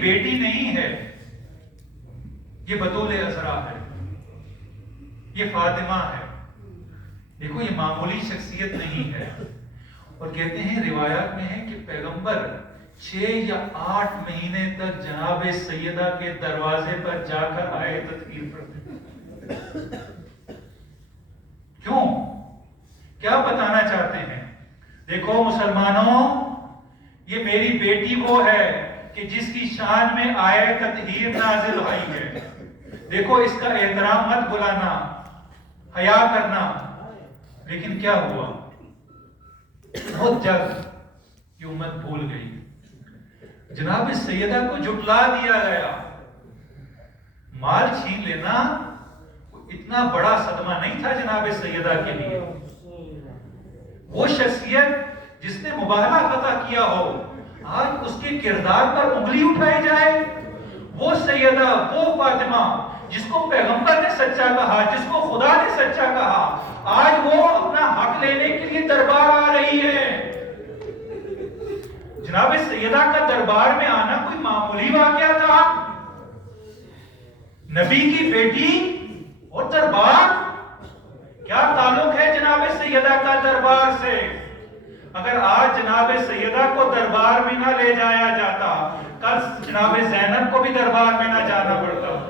بیٹی نہیں ہے، یہ بطول عذرا ہے، یہ فاطمہ ہے۔ دیکھو یہ معمولی شخصیت نہیں ہے۔ اور کہتے ہیں روایات میں ہے کہ پیغمبر 6 یا 8 مہینے تک جناب سیدہ کے دروازے پر جا کر آئے تطہیر پڑھتے۔ کیوں؟ کیا بتانا چاہتے ہیں؟ دیکھو مسلمانوں، یہ میری بیٹی وہ ہے کہ جس کی شان میں آئے تطہیر نازل ہوئی ہے۔ دیکھو اس کا احترام مت بلانا، حیا کرنا۔ لیکن کیا ہوا؟ بہت جلد یہ امت بھول گئی، جناب سیدہ کو جھٹلا دیا گیا۔ مال چھین لینا اتنا بڑا صدمہ نہیں تھا جناب سیدہ کے لیے۔ وہ شخصیت جس نے مباہلہ فتح کیا ہو، آج اس کے کردار پر انگلی اٹھائی جائے۔ وہ سیدہ، وہ فاطمہ جس کو پیغمبر نے سچا کہا، جس کو خدا نے سچا کہا، آج وہ اپنا حق لینے کے لیے دربار آ رہی ہے۔ جناب سیدہ کا دربار میں آنا کوئی معمولی واقعہ تھا؟ نبی کی بیٹی اور دربار، کیا تعلق ہے جناب سیدہ کا دربار سے؟ اگر آج جناب سیدہ کو دربار میں نہ لے جایا جاتا، کل جناب زینب کو بھی دربار میں نہ جانا پڑتا۔